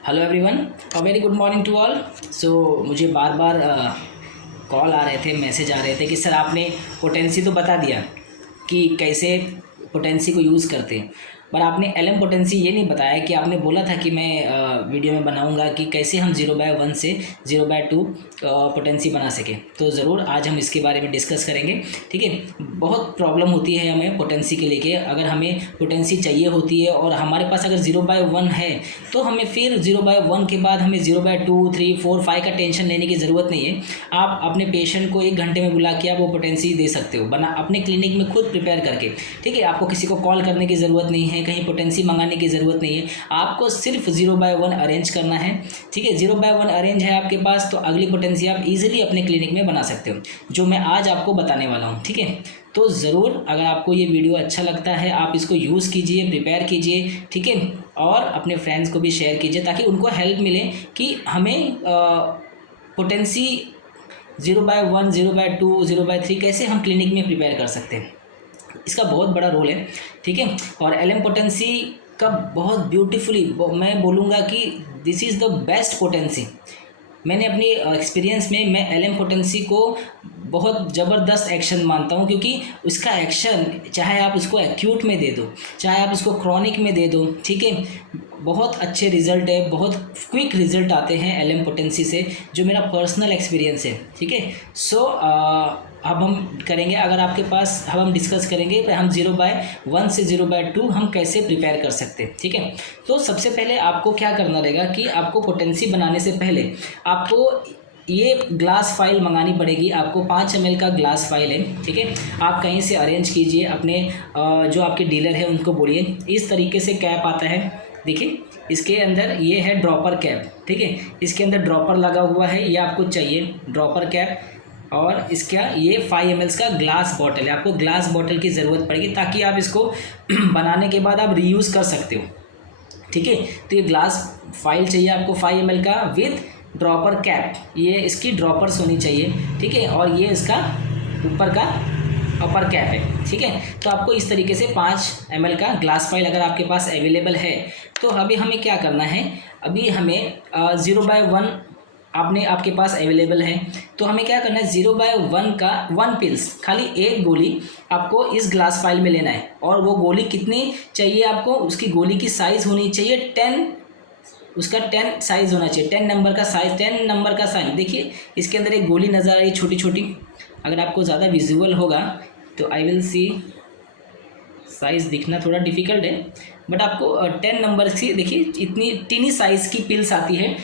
Hello everyone, a very good morning to all. So मुझे बार बार call आ रहे थे, मैसेज आ रहे थे कि सर आपने पोटेंसी तो बता दिया कि कैसे पोटेंसी को यूज़ करते हैं, पर आपने एलएम पोटेंसी ये नहीं बताया कि आपने बोला था कि मैं वीडियो में बनाऊंगा कि कैसे हम 0/1 से 0/2 पोटेंसी बना सकें। तो ज़रूर आज हम इसके बारे में डिस्कस करेंगे। ठीक है, बहुत प्रॉब्लम होती है हमें पोटेंसी के लेके। अगर हमें पोटेंसी चाहिए होती है और हमारे पास अगर 0/1 है तो हमें फिर 0/1 के बाद हमें 0/2, 3, 4, 5 का टेंशन लेने की ज़रूरत नहीं है। आप अपने पेशेंट को 1 घंटे में बुला के आप वो पोटेंसी दे सकते हो बना अपने क्लिनिक में खुद प्रिपेयर करके। ठीक है, आपको किसी को कॉल करने की ज़रूरत नहीं है, कहीं पोटेंसी मंगाने की ज़रूरत नहीं है। आपको सिर्फ 0/1 अरेंज करना है। ठीक है, 0/1 अरेंज है आपके पास तो अगली पोटेंसी आप इजीली अपने क्लिनिक में बना सकते हो, जो मैं आज आपको बताने वाला हूँ। ठीक है, तो ज़रूर अगर आपको ये वीडियो अच्छा लगता है आप इसको यूज़ कीजिए, प्रिपेयर कीजिए। ठीक है, और अपने फ्रेंड्स को भी शेयर कीजिए ताकि उनको हेल्प मिले कि हमें पोटेंसी 0/1, 0/2, 0/3 कैसे हम क्लिनिक में प्रिपेयर कर सकते हैं। इसका बहुत बड़ा रोल है। ठीक है, और एलएम पोटेंसी का बहुत ब्यूटीफुली मैं बोलूँगा कि this is the best potency. मैंने अपनी एक्सपीरियंस में मैं एलएम पोटेंसी को बहुत ज़बरदस्त एक्शन मानता हूँ, क्योंकि उसका एक्शन चाहे आप उसको एक्यूट में दे दो, चाहे आप उसको क्रॉनिक में दे दो। ठीक है, बहुत अच्छे रिज़ल्ट है, बहुत क्विक रिज़ल्ट आते हैं एलएम पोटेंसी से, जो मेरा पर्सनल एक्सपीरियंस है। ठीक है, सो अब हम करेंगे, अगर आपके पास अब हम डिस्कस करेंगे कि हम 0/1 से 0/2 हम कैसे प्रिपेयर कर सकते हैं। ठीक है, तो सबसे पहले आपको क्या करना रहेगा कि आपको पोटेंसी बनाने से पहले आपको ये ग्लास फाइल मंगानी पड़ेगी। आपको 5 ml का ग्लास फाइल है। ठीक है, आप कहीं से अरेंज कीजिए, अपने जो आपके डीलर है उनको बोलिए। इस तरीके से कैप आता है, देखिए इसके अंदर ये है ड्रॉपर कैप। ठीक है, इसके अंदर ड्रॉपर लगा हुआ है, ये आपको चाहिए ड्रॉपर कैप। और इसका ये 5 ml का ग्लास बॉटल है, आपको ग्लास बॉटल की ज़रूरत पड़ेगी ताकि आप इसको बनाने के बाद आप रीयूज़ कर सकते हो। ठीक है, तो ये ग्लास फाइल चाहिए आपको 5 ml का विथ ड्रॉपर कैप, ये इसकी ड्रॉपर्स होनी चाहिए। ठीक है, और ये इसका ऊपर का अपर कैप है। ठीक है, तो आपको इस तरीके से 5 ml का ग्लास फाइल अगर आपके पास अवेलेबल है तो अभी हमें क्या करना है, अभी हमें 0/1 आपके पास अवेलेबल है तो हमें क्या करना है, 0/1 का 1 पिल्स, खाली एक गोली आपको इस ग्लास फाइल में लेना है। और वो गोली कितनी चाहिए आपको, उसकी गोली की साइज़ होनी चाहिए 10, उसका 10 साइज़ होना चाहिए, 10 नंबर का साइज़, 10 नंबर का साइज। देखिए इसके अंदर एक गोली नज़र आ रही है छोटी छोटी, अगर आपको ज़्यादा विजुअल होगा तो आई विल सी, साइज़ दिखना थोड़ा डिफ़िकल्ट है बट आपको 10 नंबर की देखिए इतनी टीनी साइज़ की पिल्स आती है।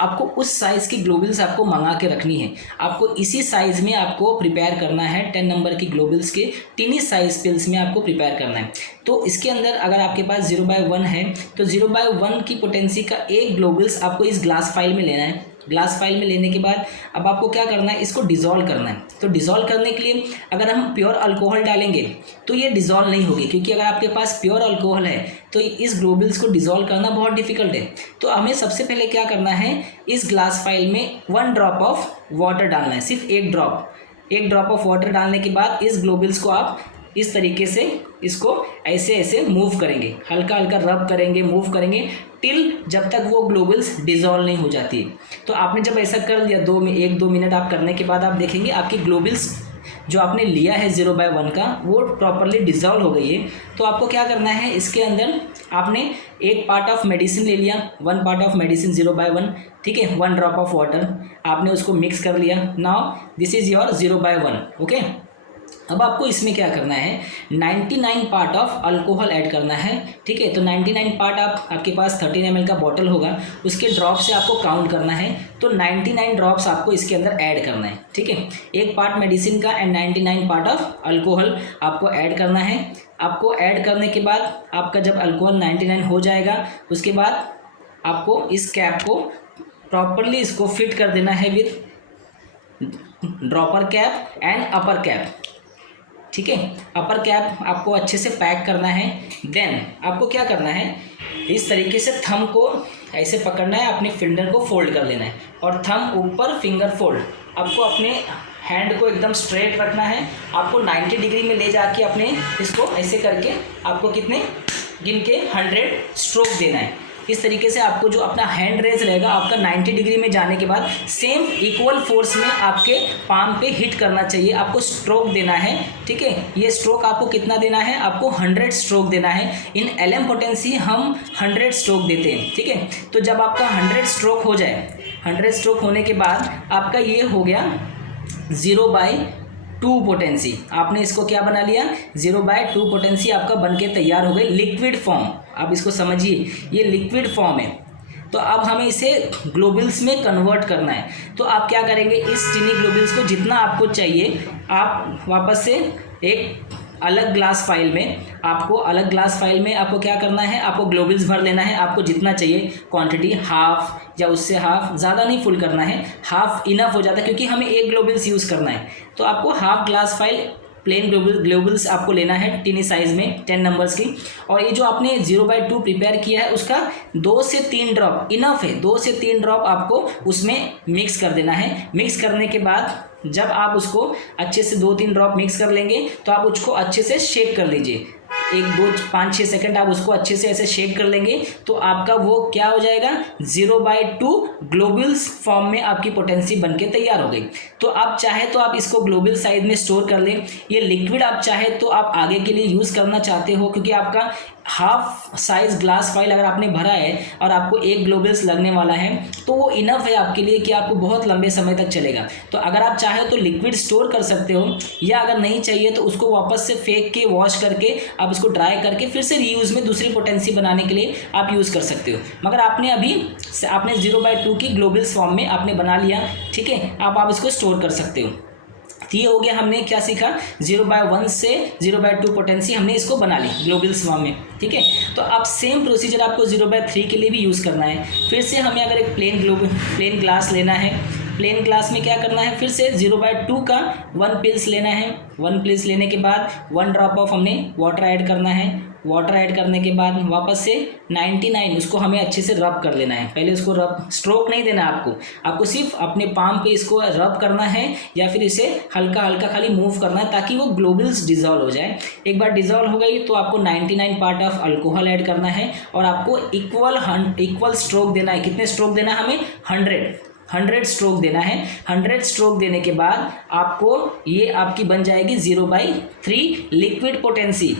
आपको उस साइज़ की ग्लोबल्स आपको मंगा के रखनी है, आपको इसी साइज़ में आपको प्रिपेयर करना है। 10 नंबर की ग्लोबल्स के टीनी साइज़ पिल्स में आपको प्रिपेयर करना है। तो इसके अंदर अगर आपके पास 0/1 है तो 0/1 की पोटेंसी का एक ग्लोबल्स आपको इस ग्लास फाइल में लेना है। ग्लास फाइल में लेने के बाद अब आपको क्या करना है, इसको डिज़ोल्व करना है। तो डिज़ोल्व करने के लिए अगर हम प्योर अल्कोहल डालेंगे तो ये डिज़ोल्व नहीं होगी, क्योंकि अगर आपके पास प्योर अल्कोहल है तो इस ग्लोबल्स को डिज़ोल्व करना बहुत डिफ़िकल्ट है। तो हमें सबसे पहले क्या करना है, इस ग्लास फाइल में 1 ड्रॉप ऑफ वाटर डालना है, सिर्फ एक ड्रॉप ऑफ वाटर डालने के बाद इस ग्लोबल्स को आप इस तरीके से इसको ऐसे ऐसे मूव करेंगे, हल्का हल्का रब करेंगे, मूव करेंगे टिल जब तक वो ग्लोबल्स डिज़ोल्व नहीं हो जाती। तो आपने जब ऐसा कर लिया 1-2 मिनट आप करने के बाद आप देखेंगे आपकी ग्लोबल्स जो आपने लिया है 0/1 का वो प्रॉपरली डिज़ोल्व हो गई है। तो आपको क्या करना है, इसके अंदर आपने एक पार्ट ऑफ मेडिसिन ले लिया, 1 पार्ट ऑफ मेडिसिन 0/1। ठीक है, 1 ड्रॉप ऑफ वाटर आपने उसको मिक्स कर लिया। Now this is your 0/1। Okay, अब आपको इसमें क्या करना है, 99 पार्ट ऑफ अल्कोहल ऐड करना है। ठीक है, तो 99 पार्ट आपके पास 13 ml का बॉटल होगा, उसके ड्रॉप से आपको काउंट करना है। तो 99 ड्रॉप्स आपको इसके अंदर ऐड करना है। ठीक है, एक पार्ट मेडिसिन का एंड 99 पार्ट ऑफ अल्कोहल आपको ऐड करना है। आपको ऐड करने के बाद आपका जब अल्कोहल 99 हो जाएगा उसके बाद आपको इस कैप को प्रॉपरली इसको फिट कर देना है with dropper cap and upper cap. ठीक है, अपर कैप आपको अच्छे से पैक करना है। देन आपको क्या करना है, इस तरीके से थंब को ऐसे पकड़ना है, अपने फिंगर को फोल्ड कर लेना है और थंब ऊपर, फिंगर फोल्ड। आपको अपने हैंड को एकदम स्ट्रेट रखना है। आपको 90 डिग्री में ले जाके अपने इसको ऐसे करके आपको कितने गिन के 100 स्ट्रोक देना है। इस तरीके से आपको जो अपना हैंड रेज रहेगा आपका 90 डिग्री में जाने के बाद सेम इक्वल फोर्स में आपके पाम पे हिट करना चाहिए, आपको स्ट्रोक देना है। ठीक है, ये स्ट्रोक आपको कितना देना है, आपको 100 स्ट्रोक देना है। इन LM पोटेंसी हम 100 स्ट्रोक देते हैं। ठीक है, तो जब आपका 100 स्ट्रोक हो जाए, 100 स्ट्रोक होने के बाद आपका ये हो गया 0/2 पोटेंसी। आपने इसको क्या बना लिया, 0/2 पोटेंसी आपका बनके तैयार हो गई लिक्विड फॉर्म। आप इसको समझिए, ये लिक्विड फॉर्म है। तो अब हमें इसे ग्लोबुल्स में कन्वर्ट करना है। तो आप क्या करेंगे, इस चीनी ग्लोबुल्स को जितना आपको चाहिए आप वापस से एक अलग ग्लास फाइल में आपको क्या करना है, आपको ग्लोबुल्स भर लेना है। आपको जितना चाहिए क्वांटिटी, हाफ या उससे हाफ, ज़्यादा नहीं फुल करना है, हाफ इनफ हो जाता है क्योंकि हमें एक ग्लोबुल्स यूज़ करना है। तो आपको हाफ ग्लास फाइल प्लेन ग्लोबुल्स आपको लेना है टिनी साइज़ में 10 नंबर्स की। और ये जो आपने 0/2 प्रिपेयर किया है उसका 2 से 3 ड्रॉप इनफ है, 2 से 3 ड्रॉप आपको उसमें मिक्स कर देना है। मिक्स करने के बाद जब आप उसको अच्छे से 2-3 ड्रॉप मिक्स कर लेंगे तो आप उसको अच्छे से शेक कर लीजिए। 1-2-5-6 सेकंड आप उसको अच्छे से ऐसे शेक कर लेंगे तो आपका वो क्या हो जाएगा, 0/2 ग्लोबुल्स फॉर्म में आपकी पोटेंसी बनके तैयार हो गई। तो आप चाहे तो आप इसको ग्लोबुल साइज में स्टोर कर लें। ये लिक्विड आप चाहे तो आप आगे के लिए यूज़ करना चाहते हो क्योंकि आपका हाफ साइज ग्लास फाइल अगर आपने भरा है और आपको एक ग्लोबुल्स लगने वाला है तो वो इनफ है आपके लिए कि आपको बहुत लंबे समय तक चलेगा। तो अगर आप चाहे तो लिक्विड स्टोर कर सकते हो, या अगर नहीं चाहिए तो उसको वापस से फेंक के वॉश करके आप उसको ड्राई करके फिर से रीयूज़ में दूसरी पोटेंसी बनाने के लिए आप यूज़ कर सकते हो। मगर आपने 0/2 की ग्लोबुल्स फॉर्म में आपने बना लिया। ठीक है, आप इसको स्टोर कर सकते हो। तो ये हो गया, हमने क्या सीखा, 0/1 से 0/2 पोटेंसी हमने इसको बना ली ग्लोबुल्स फॉर्म में। ठीक है, तो अब सेम प्रोसीजर आपको 0/3 के लिए भी यूज़ करना है। फिर से हमें अगर एक प्लेन ग्लास लेना है, प्लेन ग्लास में क्या करना है, फिर से 0/2 का 1 पिल्स लेना है। 1 पिल्स लेने के बाद 1 ड्रॉप ऑफ हमने वाटर ऐड करना है। वाटर ऐड करने के बाद वापस से 99 उसको हमें अच्छे से रब कर लेना है। पहले उसको रब, स्ट्रोक नहीं देना आपको सिर्फ अपने पाम पे इसको रब करना है या फिर इसे हल्का हल्का खाली मूव करना है ताकि वो ग्लोबुल्स डिजॉल्व हो जाए। एक बार डिजॉल्व हो गई तो आपको 99 पार्ट ऑफ अल्कोहल ऐड करना है और आपको इक्वल स्ट्रोक देना है। कितने स्ट्रोक देना है हमें, 100 स्ट्रोक देना है। 100 स्ट्रोक देने के बाद आपको ये आपकी बन जाएगी 0/3 लिक्विड पोटेंसी।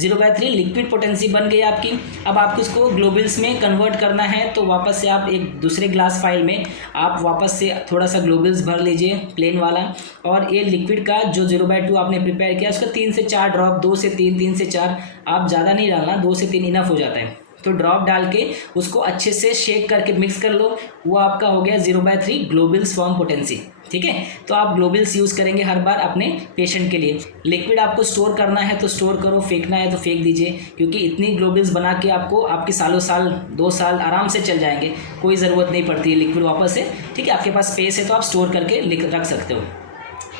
0/3 लिक्विड पोटेंसी बन गई आपकी। अब आपको इसको ग्लोबुल्स में कन्वर्ट करना है तो वापस से आप एक दूसरे ग्लास फाइल में आप वापस से थोड़ा सा ग्लोबुल्स भर लीजिए प्लेन वाला, और ये लिक्विड का जो 0/2 आपने प्रिपेयर किया उसका 3 से 4 ड्रॉप, 2 से 3, 3 से 4, आप ज़्यादा नहीं डालना, 2 से 3 इनफ हो जाता है। तो ड्रॉप डाल के उसको अच्छे से शेक करके मिक्स कर लो, वो आपका हो गया 0/3 ग्लोबुल्स फॉर्म पोटेंसी। ठीक है, तो आप ग्लोबुल्स यूज़ करेंगे हर बार अपने पेशेंट के लिए। लिक्विड आपको स्टोर करना है तो स्टोर करो, फेंकना है तो फेंक दीजिए, क्योंकि इतनी ग्लोबुल्स बना के आपके सालों साल 2 साल आराम से चल जाएंगे, कोई ज़रूरत नहीं पड़ती है लिक्विड वापस से। ठीक है, आपके पास स्पेस है तो आप स्टोर करके रख सकते हो।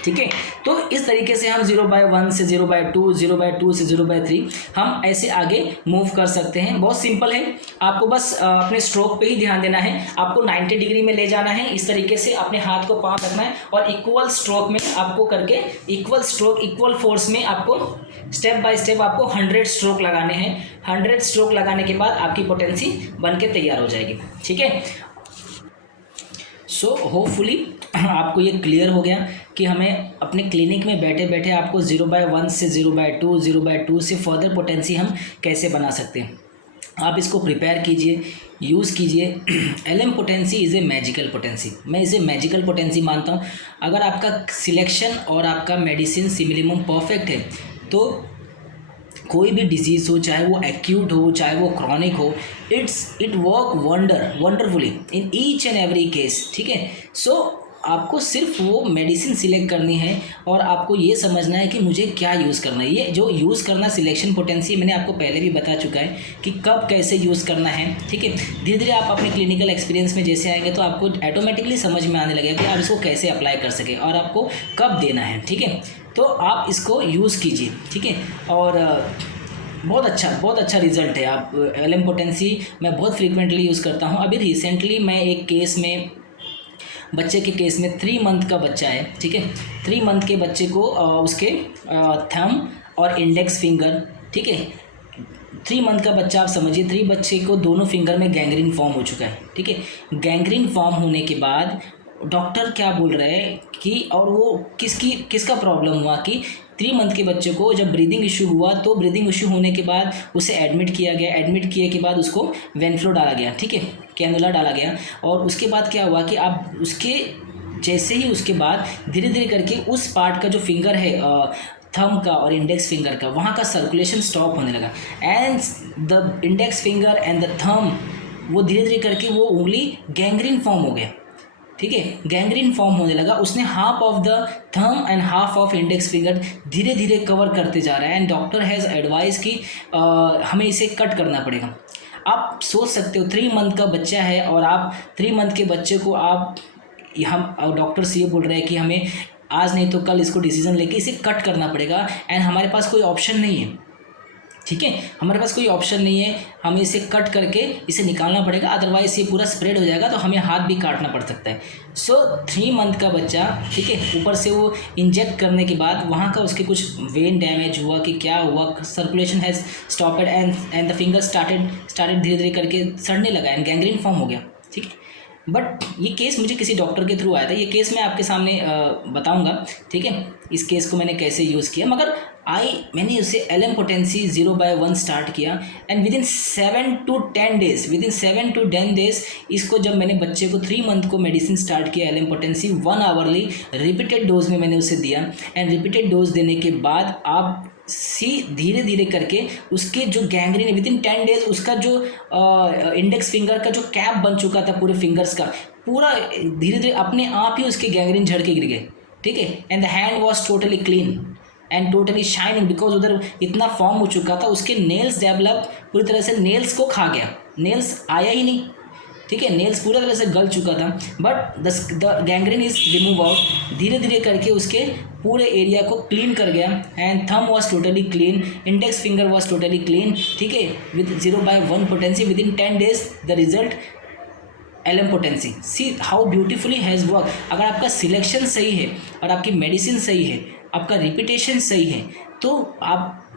ठीक है, तो इस तरीके से हम 0/1 से 0/2, 0/2 से 0/3 हम ऐसे आगे मूव कर सकते हैं। बहुत सिंपल है, आपको बस अपने स्ट्रोक पे ही ध्यान देना है। आपको 90 डिग्री में ले जाना है, इस तरीके से अपने हाथ को पाँव रखना है और इक्वल स्ट्रोक में आपको करके इक्वल स्ट्रोक इक्वल फोर्स में आपको स्टेप बाय स्टेप आपको 100 स्ट्रोक लगाने हैं। 100 स्ट्रोक लगाने के बाद आपकी पोटेंसी बन के तैयार हो जाएगी। ठीक है, सो होपफुली आपको ये क्लियर हो गया कि हमें अपने क्लिनिक में बैठे बैठे आपको 0/1 से 0/2, 0/2 से फर्दर पोटेंसी हम कैसे बना सकते हैं। आप इसको प्रिपेयर कीजिए, यूज़ कीजिए। LM potency is a magical potency, मैं इसे मैजिकल पोटेंसी मानता हूँ। अगर आपका सिलेक्शन और आपका मेडिसिन सिमिलिमम परफेक्ट है तो कोई भी डिजीज़ हो, चाहे वो एक्यूट हो चाहे वो क्रॉनिक हो, it work wonderfully in each and every case. ठीक है, सो आपको सिर्फ वो मेडिसिन सिलेक्ट करनी है और आपको ये समझना है कि मुझे क्या यूज़ करना है। ये जो यूज़ करना सिलेक्शन पोटेंसी मैंने आपको पहले भी बता चुका है कि कब कैसे यूज़ करना है। ठीक है, धीरे धीरे आप अपने क्लिनिकल एक्सपीरियंस में जैसे आएंगे तो आपको ऑटोमेटिकली समझ में आने लगेगा कि आप इसको कैसे अप्लाई कर सकें और आपको कब देना है। ठीक है, तो आप इसको यूज़ कीजिए। ठीक है, और बहुत अच्छा रिजल्ट है। आप LM पोटेंसी मैं बहुत फ्रीक्वेंटली यूज़ करता हूँ। अभी रिसेंटली मैं एक केस में, बच्चे के केस में 3 मंथ का बच्चा है। ठीक है, 3 मंथ के बच्चे को उसके थंब और इंडेक्स फिंगर, ठीक है, 3 मंथ का बच्चा, आप समझिए 3 बच्चे को दोनों फिंगर में गैंग्रीन फॉर्म हो चुका है, ठीक है। गैंग्रीन फॉर्म होने के बाद डॉक्टर क्या बोल रहे हैं कि, और वो किसका प्रॉब्लम हुआ कि 3 मंथ के बच्चे को जब ब्रीदिंग इशू हुआ, तो ब्रीदिंग इशू होने के बाद उसे एडमिट किया गया। एडमिट किए के बाद उसको वेनफ्लो डाला गया, ठीक है, कैनुला डाला गया। और उसके बाद क्या हुआ कि आप उसके जैसे ही उसके बाद धीरे धीरे करके उस पार्ट का जो फिंगर है थंब का और इंडेक्स फिंगर का, वहाँ का सर्कुलेशन स्टॉप होने लगा। And the index finger and the thumb, वो धीरे धीरे करके वो उंगली गैंग्रीन फॉर्म हो गया, ठीक है, गैंग्रीन फॉर्म होने लगा। उसने half of the thumb and half of index finger धीरे धीरे कवर करते जा रहा है। एंड डॉक्टर हैज़ एडवाइस कि हमें इसे कट करना पड़ेगा। आप सोच सकते हो 3 मंथ का बच्चा है और आप 3 मंथ के बच्चे को हम डॉक्टर से ये बोल रहे हैं कि हमें आज नहीं तो कल इसको डिसीजन लेके इसे कट करना पड़ेगा। एंड हमारे पास कोई ऑप्शन नहीं है, ठीक है, हमारे पास कोई ऑप्शन नहीं है, हमें इसे कट करके इसे निकालना पड़ेगा, अदरवाइज ये पूरा स्प्रेड हो जाएगा तो हमें हाथ भी काटना पड़ सकता है। सो 3 मंथ का बच्चा, ठीक है, ऊपर से वो इंजेक्ट करने के बाद वहाँ का उसके कुछ वेन डैमेज हुआ कि क्या हुआ, circulation has stopped and the finger started धीरे धीरे करके सड़ने लगा एंड गैंग्रीन फॉर्म हो गया, ठीक है। बट ये केस मुझे किसी डॉक्टर के थ्रू आया था। ये केस मैं आपके सामने बताऊंगा, ठीक है, इस केस को मैंने कैसे यूज़ किया। मगर मैंने उसे LM पोटेंसी 0/1 स्टार्ट किया एंड विदिन 7 to 10 डेज इसको, जब मैंने बच्चे को 3 मंथ को मेडिसिन स्टार्ट किया LM potency 1 hourly repeated dose में मैंने उसे दिया। एंड रिपीटेड डोज देने के बाद आप धीरे धीरे करके उसके जो गैंग्रीन विदिन 10 डेज उसका जो इंडेक्स फिंगर का जो कैप बन चुका था पूरे फिंगर्स का, पूरा धीरे धीरे अपने आप ही उसके गैंग्रीन झड़ के गिर गए, ठीक है। And the hand was totally clean and totally shining, because उधर इतना फॉर्म हो चुका था। उसके नेल्स डेवलप पूरी तरह से, नेल्स को खा गया, नेल्स आया ही नहीं, ठीक है, नेल्स पूरा तरह से गल चुका था। But the gangrene is remove out, धीरे धीरे करके उसके पूरे एरिया को क्लीन कर गया। And thumb was totally clean, index finger was totally clean, ठीक है, with 0/1 potency within 10 days the result LM potency. See how beautifully has work. अगर आपका सिलेक्शन सही है और आपकी मेडिसिन सही है, आपका रिपीटेशन सही है, तो आप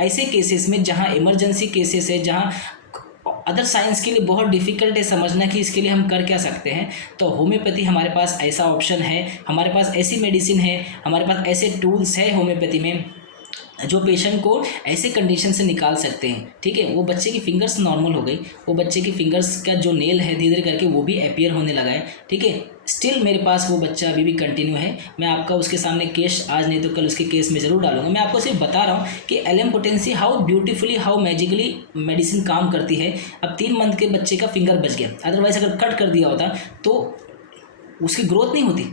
ऐसे केसेस में जहाँ इमरजेंसी केसेस है, जहाँ अदर साइंस के लिए बहुत डिफ़िकल्ट है समझना कि इसके लिए हम कर क्या सकते हैं, तो होम्योपैथी हमारे पास ऐसा ऑप्शन है, हमारे पास ऐसी मेडिसिन है, हमारे पास ऐसे टूल्स है होम्योपैथी में जो पेशेंट को ऐसे कंडीशन से निकाल सकते हैं, ठीक है। वो बच्चे की फिंगर्स नॉर्मल हो गई, वो बच्चे की फिंगर्स का जो नेल है धीरे धीरे करके वो भी अपीयर होने लगा है, ठीक है। स्टिल मेरे पास वो बच्चा अभी भी कंटिन्यू है। मैं आपका उसके सामने केस आज नहीं तो कल उसके केस में ज़रूर डालूंगा। मैं आपको सिर्फ बता रहा हूँ कि LM potency how beautifully, how magically medicine काम करती है। अब 3 मंथ के बच्चे का फिंगर बच गया, अदरवाइज अगर कट कर दिया होता तो उसकी ग्रोथ नहीं होती,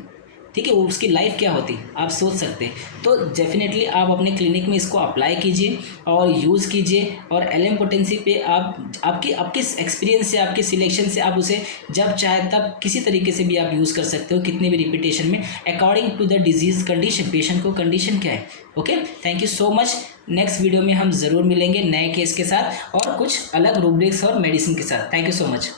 ठीक है, वो उसकी लाइफ क्या होती आप सोच सकते हैं। तो डेफिनेटली आप अपने क्लिनिक में इसको अप्लाई कीजिए और यूज़ कीजिए। और LM पोटेंसी पे आप आपके एक्सपीरियंस से, आपके सिलेक्शन से आप उसे जब चाहे तब किसी तरीके से भी आप यूज़ कर सकते हो, कितने भी रिपीटेशन में, according to the disease condition, patient को कंडीशन क्या है। Okay, thank you so much. Next video में हम ज़रूर मिलेंगे नए केस के साथ और कुछ अलग रूब्रिक्स और मेडिसिन के साथ। Thank you so much.